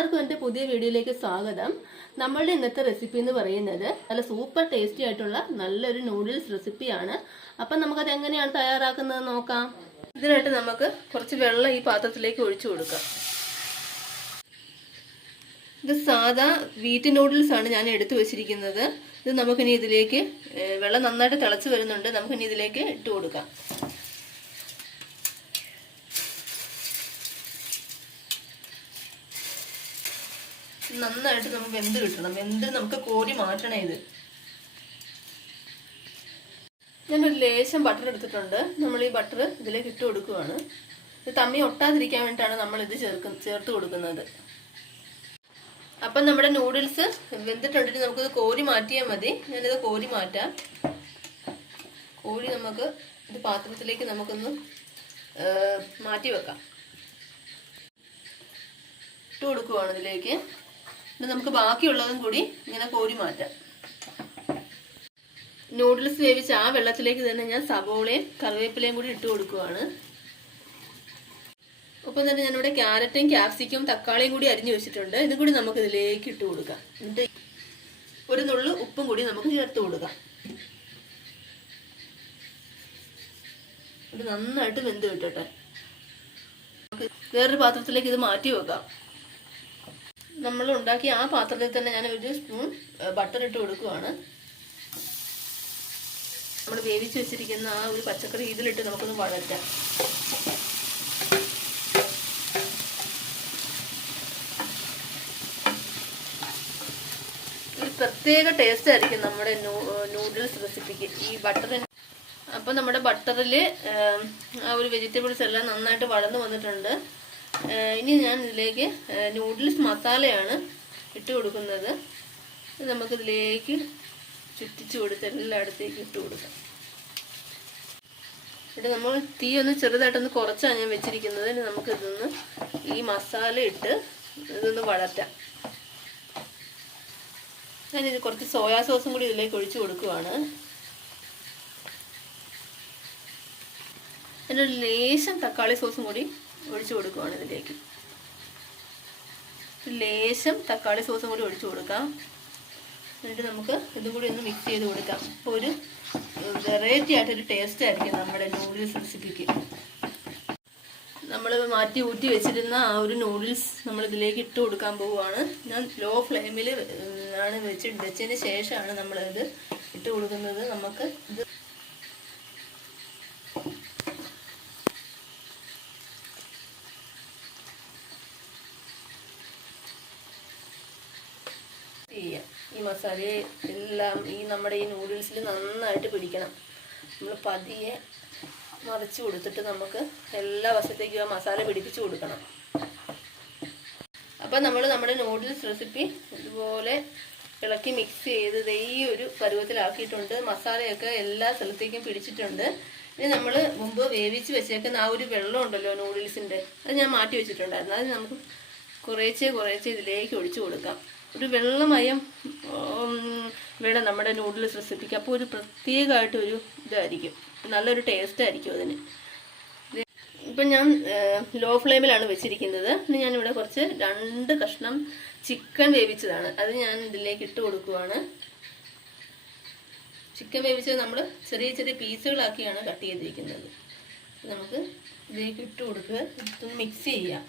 എല്ലാവർക്കും എന്റെ പുതിയ വീഡിയോയിലേക്ക് സ്വാഗതം. നമ്മളുടെ ഇന്നത്തെ റെസിപ്പി എന്ന് പറയുന്നത് നല്ല സൂപ്പർ ടേസ്റ്റി ആയിട്ടുള്ള നല്ലൊരു നൂഡിൽസ് റെസിപ്പിയാണ് അപ്പം നമുക്കത് എങ്ങനെയാണ് തയ്യാറാക്കുന്നത് നോക്കാം. ഇതിനായിട്ട് നമുക്ക് കുറച്ച് വെള്ളം ഈ പാത്രത്തിലേക്ക് ഒഴിച്ചു കൊടുക്കാം. ഇത് സാധാ വീറ്റ് നൂഡിൽസ് ആണ് ഞാൻ എടുത്തു വെച്ചിരിക്കുന്നത്. ഇത് നമുക്കിനി ഇതിലേക്ക് വെള്ളം നന്നായിട്ട് തിളച്ച് വരുന്നുണ്ട്. നമുക്കിനി ഇതിലേക്ക് ഇട്ട് കൊടുക്കാം. നന്നായിട്ട് നമുക്ക് വെന്ത് കിട്ടണം. വെന്ത് നമുക്ക് കോരി മാറ്റണം ഇത്. ഞാനൊരു ലേശം ബട്ടർ എടുത്തിട്ടുണ്ട്. നമ്മൾ ഈ ബട്ടർ ഇതിലേക്ക് ഇട്ട് കൊടുക്കുവാണ്. ഇത് തമ്മി ഒട്ടാതിരിക്കാൻ വേണ്ടിയിട്ടാണ് നമ്മൾ ഇത് ചേർക്ക് ചേർത്ത് കൊടുക്കുന്നത്. അപ്പം നമ്മുടെ നൂഡിൽസ് വെന്തിട്ടുണ്ടെങ്കിൽ നമുക്കിത് കോരി മാറ്റിയാൽ മതി. ഞാനിത് കോരി മാറ്റാം. കോരി നമുക്ക് ഇത് പാത്രത്തിലേക്ക് നമുക്കൊന്ന് മാറ്റി വെക്കാം. ഇട്ട് കൊടുക്കുവാണ് ഇതിലേക്ക്. എന്നിട്ട് നമുക്ക് ബാക്കിയുള്ളതും കൂടി ഇങ്ങനെ കോരി മാറ്റാം. നൂഡിൽസ് വേവിച്ച് ആ വെള്ളത്തിലേക്ക് തന്നെ ഞാൻ സവോളയും കറിവേപ്പിലയും കൂടി ഇട്ട് കൊടുക്കുവാണ്. ഒപ്പം തന്നെ ഞാനിവിടെ ക്യാരറ്റും ക്യാപ്സിക്കും തക്കാളിയും കൂടി അരിഞ്ഞു വെച്ചിട്ടുണ്ട്. ഇതും കൂടി നമുക്ക് ഇതിലേക്ക് ഇട്ട് കൊടുക്കാം. എന്നിട്ട് ഒരു നുള്ളു ഉപ്പും കൂടി നമുക്ക് ചേർത്ത് കൊടുക്കാം. ഇത് നന്നായിട്ട് വെന്ത് കിട്ടട്ടെ. വേറൊരു പാത്രത്തിലേക്ക് ഇത് മാറ്റി വെക്കാം. നമ്മൾ ഉണ്ടാക്കിയ ആ പാത്രത്തിൽ തന്നെ ഞാൻ ഒരു സ്പൂൺ ബട്ടർ ഇട്ട് കൊടുക്കുവാണ്. നമ്മൾ വേവിച്ച് വെച്ചിരിക്കുന്ന ആ ഒരു പച്ചക്കറി ഇതിലിട്ട് നമുക്കൊന്ന് വഴറ്റാം. പ്രത്യേക ടേസ്റ്റ് ആയിരിക്കും നമ്മുടെ നൂഡിൽസ് റെസിപ്പിക്ക് ഈ ബട്ടറിന് അപ്പോൾ നമ്മുടെ ബട്ടറിൽ ആ ഒരു വെജിറ്റബിൾസ് എല്ലാം നന്നായിട്ട് വളർന്നു വന്നിട്ടുണ്ട്. ഇനി ഞാൻ ഇതിലേക്ക് നൂഡിൽസ് മസാലയാണ് ഇട്ട് കൊടുക്കുന്നത്. നമുക്കിതിലേക്ക് ചുറ്റിച്ച് കൊടുത്ത് എല്ലായിടത്തേക്ക് ഇട്ട് കൊടുക്കാം. എന്നിട്ട് നമ്മൾ തീ ഒന്ന് ചെറുതായിട്ടൊന്ന് കുറച്ചാണ് ഞാൻ വെച്ചിരിക്കുന്നത്. ഇനി നമുക്ക് ഇതൊന്ന് ഈ മസാല ഇട്ട് ഇതൊന്ന് വളർത്താം ഞാനിത് കുറച്ച് സോയാ സോസും കൂടി ഇതിലേക്ക് ഒഴിച്ചു കൊടുക്കുവാണ്. അതിന്റെ ഒരു ലേശം തക്കാളി സോസും കൂടി ഒഴിച്ചു കൊടുക്കുകയാണ് ഇതിലേക്ക്. ലേശം തക്കാളി സോസും കൂടി ഒഴിച്ചു കൊടുക്കാം. എന്നിട്ട് നമുക്ക് ഇതും കൂടി ഒന്ന് മിക്സ് ചെയ്ത് കൊടുക്കാം. അപ്പോൾ ഒരു വെറൈറ്റി ആയിട്ടൊരു ടേസ്റ്റ് ആയിരിക്കും നമ്മുടെ നൂഡിൽസ് റെസിപ്പിക്ക് നമ്മൾ മാറ്റി ഊറ്റി വെച്ചിരുന്ന ആ ഒരു നൂഡിൽസ് നമ്മൾ ഇതിലേക്ക് ഇട്ട് കൊടുക്കാൻ പോവുകയാണ്. ഞാൻ ലോ ഫ്ലെയിമിൽ ആണ് വെച്ച് വെച്ചതിന് ശേഷമാണ് നമ്മളിത് ഇട്ട് കൊടുക്കുന്നത്. നമുക്ക് ഇത് ചെയ്യാം ഈ മസാല എല്ലാം ഈ നമ്മുടെ ഈ നൂഡിൽസിൽ നന്നായിട്ട് പിടിക്കണം. നമ്മൾ പതിയെ മറിച്ച് കൊടുത്തിട്ട് നമുക്ക് എല്ലാ വശത്തേക്കും ആ മസാല പിടിപ്പിച്ച് കൊടുക്കണം. അപ്പം നമ്മൾ നമ്മുടെ നൂഡിൽസ് റെസിപ്പി ഇതുപോലെ ഇളക്കി മിക്സ് ചെയ്ത് ഈ ഒരു പരുവത്തിലാക്കിയിട്ടുണ്ട്. മസാലയൊക്കെ എല്ലാ സ്ഥലത്തേക്കും പിടിച്ചിട്ടുണ്ട്. ഇനി നമ്മൾ മുമ്പ് വേവിച്ച് വെച്ചേക്കുന്ന ആ ഒരു വെള്ളം ഉണ്ടല്ലോ നൂഡിൽസിന്റെ അത് ഞാൻ മാറ്റി വെച്ചിട്ടുണ്ടായിരുന്നു. അത് നമുക്ക് കുറേശ്ശെ കുറേശ്ശെ ഇതിലേക്ക് ഒഴിച്ചു കൊടുക്കാം. ഒരു വെള്ളമയം വേണം നമ്മുടെ നൂഡിൽസ് റെസിപ്പിക്ക് അപ്പോൾ ഒരു പ്രത്യേകമായിട്ട് ഒരു ഇതായിരിക്കും. നല്ലൊരു ടേസ്റ്റ് ആയിരിക്കും അതിന്. ഇപ്പം ഞാൻ ലോ ഫ്ലെയിമിലാണ് വെച്ചിരിക്കുന്നത്. ഇനി ഞാനിവിടെ കുറച്ച് രണ്ട് കഷ്ണം ചിക്കൻ വേവിച്ചതാണ്. അത് ഞാൻ ഇതിലേക്ക് ഇട്ട് കൊടുക്കുവാണ്. ചിക്കൻ വേവിച്ചത് നമ്മൾ ചെറിയ ചെറിയ പീസുകളാക്കിയാണ് കട്ട് ചെയ്തിരിക്കുന്നത്. നമുക്ക് ഇതിലേക്ക് ഇട്ട് കൊടുക്കുക. മിക്സ് ചെയ്യാം.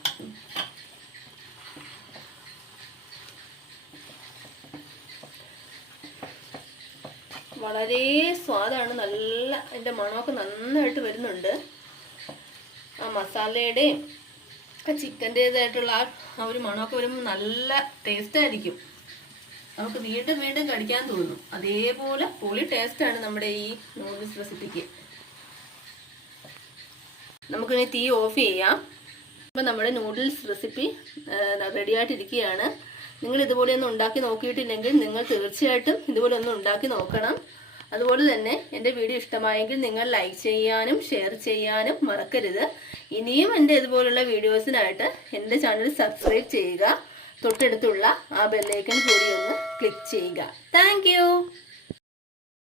വളരെ സ്വാദാണ്. നല്ല അതിന്റെ മണമൊക്കെ നന്നായിട്ട് വരുന്നുണ്ട്. ആ മസാലയുടെയും ആ ചിക്കന്റേതായിട്ടുള്ള ആ ഒരു മണമൊക്കെ വരുമ്പോൾ നല്ല ടേസ്റ്റ് ആയിരിക്കും നമുക്ക് വീണ്ടും വീണ്ടും കഴിക്കാൻ തോന്നും. അതേപോലെ പൊളി ടേസ്റ്റാണ് നമ്മുടെ ഈ നൂഡിൽസ് റെസിപ്പിക്ക് നമുക്കിനി തീ ഓഫ് ചെയ്യാം. അപ്പം നമ്മുടെ നൂഡിൽസ് റെസിപ്പി റെഡി ആയിട്ടിരിക്കുകയാണ് നിങ്ങൾ ഇതുപോലെ ഒന്ന് ഉണ്ടാക്കി നോക്കിയിട്ടില്ലെങ്കിൽ നിങ്ങൾ തീർച്ചയായിട്ടും ഇതുപോലെ ഒന്ന് ഉണ്ടാക്കി നോക്കണം. അതുപോലെ തന്നെ എന്റെ വീഡിയോ ഇഷ്ടമായെങ്കിൽ നിങ്ങൾ ലൈക്ക് ചെയ്യാനും ഷെയർ ചെയ്യാനും മറക്കരുത്. ഇനിയും എന്റെ ഇതുപോലുള്ള വീഡിയോസിനായിട്ട് എന്റെ ചാനൽ സബ്സ്ക്രൈബ് ചെയ്യുക. തൊട്ടടുത്തുള്ള ആ ബെല്ലൈക്കൺ കൂടി ഒന്ന് ക്ലിക്ക് ചെയ്യുക. താങ്ക്